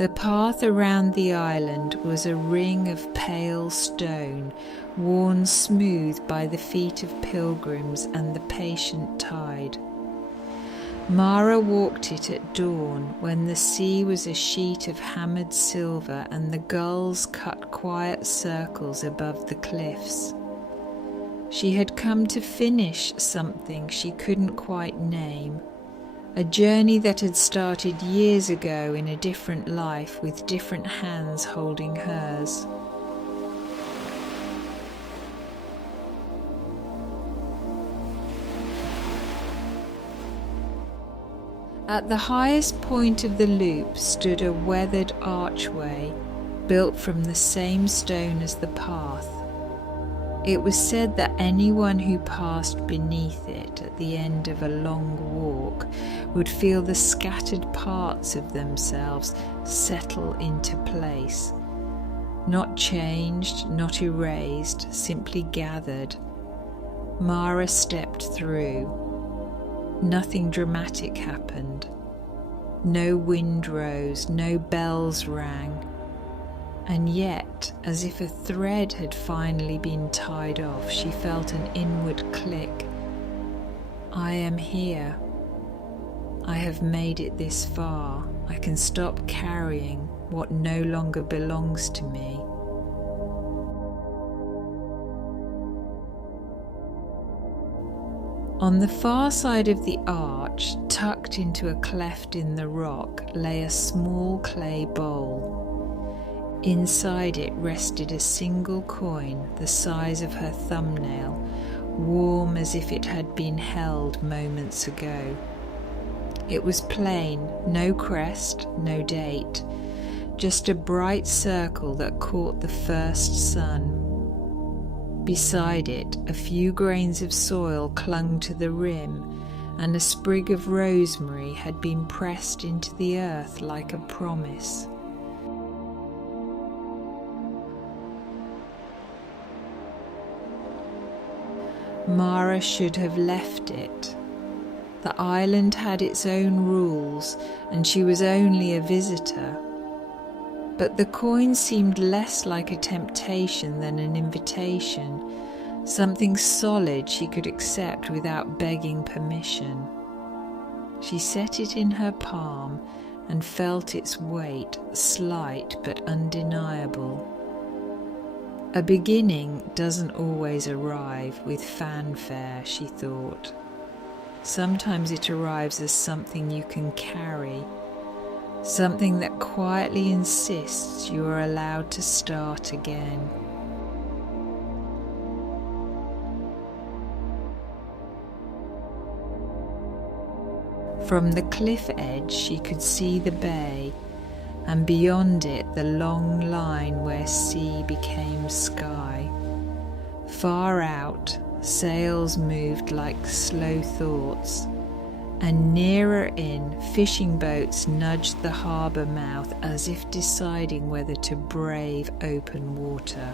The path around the island was a ring of pale stone, worn smooth by the feet of pilgrims and the patient tide. Mara walked it at dawn, when the sea was a sheet of hammered silver and the gulls cut quiet circles above the cliffs. She had come to finish something she couldn't quite name. A journey that had started years ago in a different life with different hands holding hers. At the highest point of the loop stood a weathered archway built from the same stone as the path. It was said that anyone who passed beneath it at the end of a long walk would feel the scattered parts of themselves settle into place. Not changed, not erased, simply gathered. Mara stepped through. Nothing dramatic happened. No wind rose, no bells rang. And yet, as if a thread had finally been tied off, she felt an inward click. I am here. I have made it this far. I can stop carrying what no longer belongs to me. On the far side of the arch, tucked into a cleft in the rock, lay a small clay bowl. Inside it rested a single coin the size of her thumbnail, warm as if it had been held moments ago. It was plain, no crest, no date, just a bright circle that caught the first sun. Beside it, a few grains of soil clung to the rim, and a sprig of rosemary had been pressed into the earth like a promise. Mara should have left it. The island had its own rules, and she was only a visitor. But the coin seemed less like a temptation than an invitation, something solid she could accept without begging permission. She set it in her palm and felt its weight, slight but undeniable. A beginning doesn't always arrive with fanfare, she thought. Sometimes it arrives as something you can carry, something that quietly insists you are allowed to start again. From the cliff edge she could see the bay, and beyond it the long line where sea became sky. Far out, sails moved like slow thoughts, and nearer in, fishing boats nudged the harbour mouth as if deciding whether to brave open water.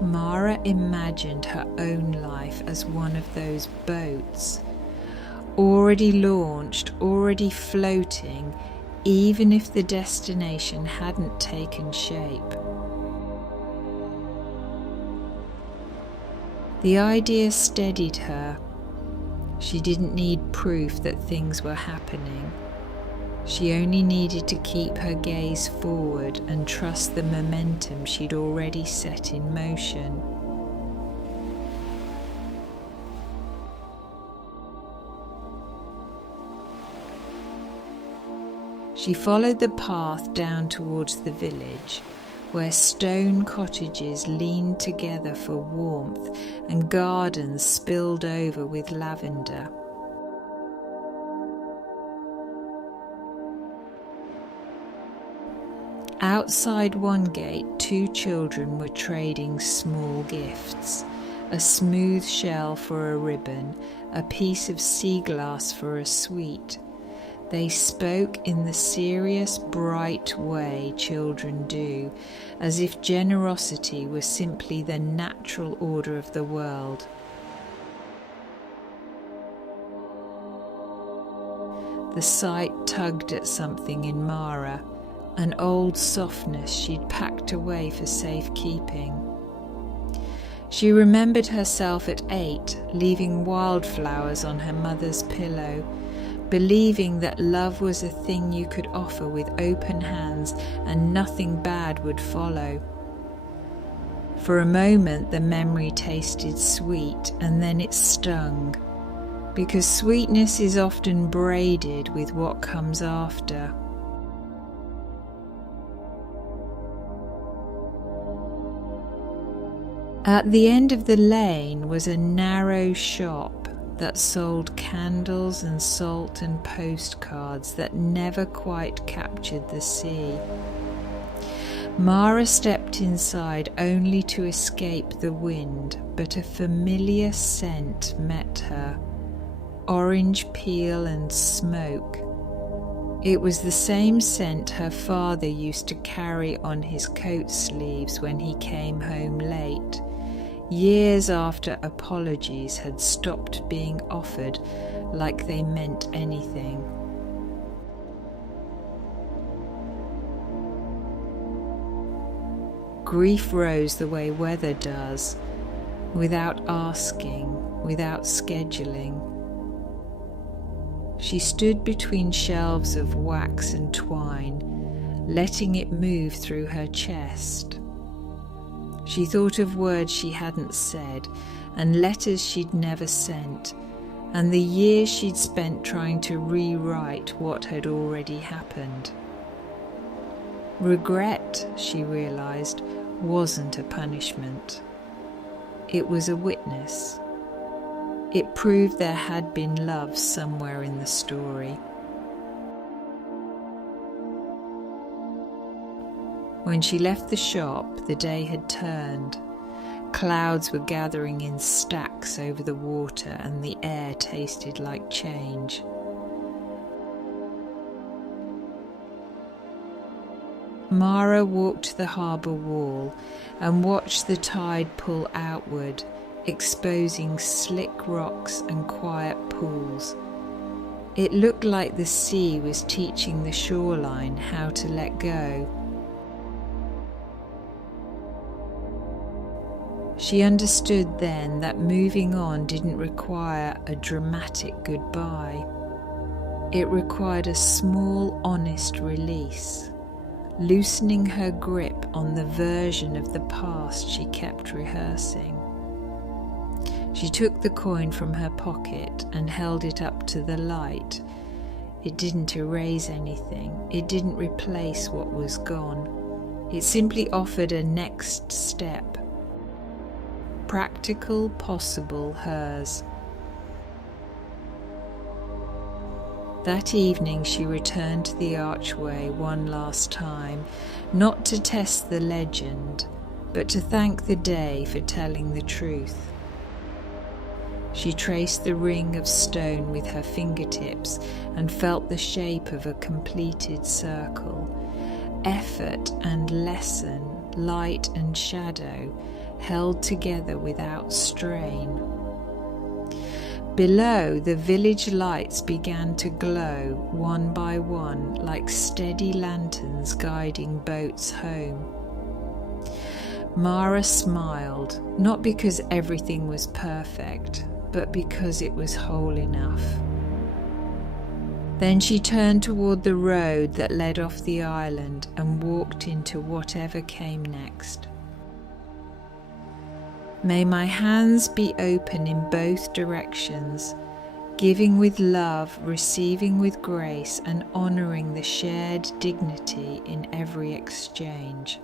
Mara imagined her own life as one of those boats, already launched, already floating, even if the destination hadn't taken shape. The idea steadied her. She didn't need proof that things were happening. She only needed to keep her gaze forward and trust the momentum she'd already set in motion. She followed the path down towards the village, where stone cottages leaned together for warmth and gardens spilled over with lavender. Outside one gate, two children were trading small gifts: a smooth shell for a ribbon, a piece of sea glass for a sweet. They spoke in the serious, bright way children do, as if generosity was simply the natural order of the world. The sight tugged at something in Mara, an old softness she'd packed away for safekeeping. She remembered herself at 8, leaving wildflowers on her mother's pillow, believing that love was a thing you could offer with open hands and nothing bad would follow. For a moment the memory tasted sweet, and then it stung, because sweetness is often braided with what comes after. At the end of the lane was a narrow shop that sold candles and salt and postcards that never quite captured the sea. Mara stepped inside only to escape the wind, but a familiar scent met her, orange peel and smoke. It was the same scent her father used to carry on his coat sleeves when he came home late, years after apologies had stopped being offered like they meant anything. Grief rose the way weather does, without asking, without scheduling. She stood between shelves of wax and twine, letting it move through her chest. She thought of words she hadn't said, and letters she'd never sent, and the years she'd spent trying to rewrite what had already happened. Regret, she realized, wasn't a punishment. It was a witness. It proved there had been love somewhere in the story. When she left the shop, the day had turned. Clouds were gathering in stacks over the water, and the air tasted like change. Mara walked to the harbour wall and watched the tide pull outward, exposing slick rocks and quiet pools. It looked like the sea was teaching the shoreline how to let go. She understood then that moving on didn't require a dramatic goodbye. It required a small, honest release, loosening her grip on the version of the past she kept rehearsing. She took the coin from her pocket and held it up to the light. It didn't erase anything. It didn't replace what was gone. It simply offered a next step. Practical, possible, hers. That evening she returned to the archway one last time, not to test the legend, but to thank the day for telling the truth. She traced the ring of stone with her fingertips and felt the shape of a completed circle. Effort and lesson, light and shadow, held together without strain. Below, the village lights began to glow, one by one, like steady lanterns guiding boats home. Mara smiled, not because everything was perfect, but because it was whole enough. Then she turned toward the road that led off the island and walked into whatever came next. May my hands be open in both directions, giving with love, receiving with grace, and honouring the shared dignity in every exchange.